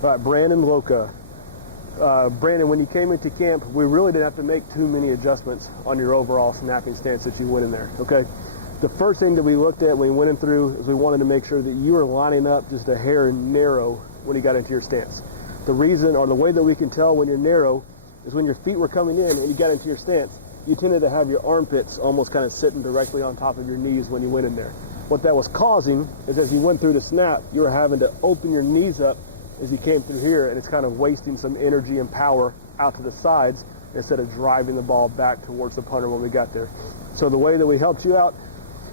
All right, Brandon, Locha. Brandon, when you came into camp, we really didn't have to make too many adjustments on your overall snapping stance that you went in there, okay? The first thing that we looked at when we went in through is we wanted to make sure that you were lining up just a hair narrow when you got into your stance. The reason, or the way that we can tell when you're narrow, is when your feet were coming in and you got into your stance, you tended to have your armpits almost kind of sitting directly on top of your knees when you went in there. What that was causing is as you went through the snap, you were having to open your knees up as you came through here, and it's kind of wasting some energy and power out to the sides instead of driving the ball back towards the punter when we got there. So the way that we helped you out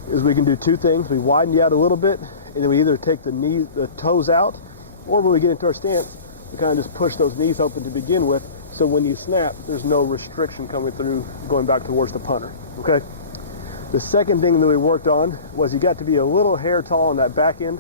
is we can do two things. We widen you out a little bit, and then we either take the toes out, or when we get into our stance, we kind of just push those knees open to begin with, so when you snap, there's no restriction coming through going back towards the punter, okay? The second thing that we worked on was you got to be a little hair tall on that back end,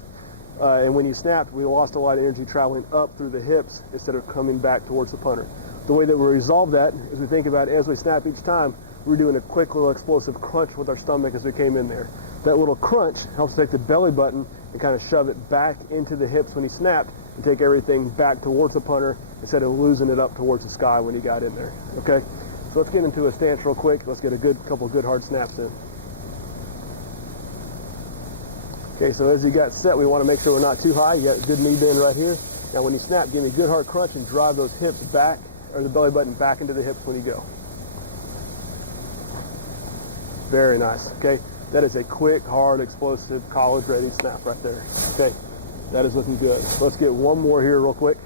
and when you snapped, we lost a lot of energy traveling up through the hips instead of coming back towards the punter. The way that we resolve that is we think about as we snap each time, we're doing a quick little explosive crunch with our stomach as we came in there. That little crunch helps take the belly button and kind of shove it back into the hips when he snapped and take everything back towards the punter instead of losing it up towards the sky when he got in there, okay? So let's get into a stance real quick. Let's get a couple good hard snaps in. Okay, so as you got set, we want to make sure we're not too high. You got a good knee bend right here. Now when you snap, give me a good hard crunch and drive those hips back, or the belly button back into the hips when you go. Very nice, okay? That is a quick, hard, explosive, college-ready snap right there, okay? That is looking good. So let's get one more here real quick.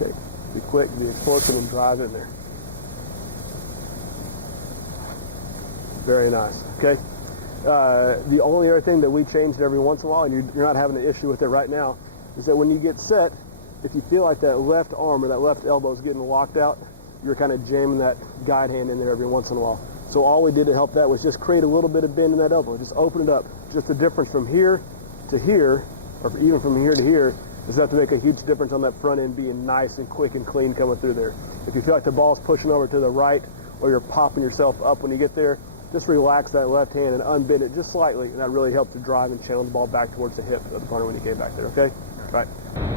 Okay, be quick, be explosive, and drive in there. Very nice, okay? The only other thing that we changed every once in a while, and you're not having an issue with it right now, is that when you get set, if you feel like that left arm or that left elbow is getting locked out, you're kind of jamming that guide hand in there every once in a while. So all we did to help that was just create a little bit of bend in that elbow. Just open it up. Just the difference from here to here, or even from here to here, does have to make a huge difference on that front end being nice and quick and clean coming through there. If you feel like the ball's pushing over to the right, or you're popping yourself up when you get there, just relax that left hand and unbend it just slightly, and that really helps to drive and channel the ball back towards the hip of the punter when you came back there, okay? All right.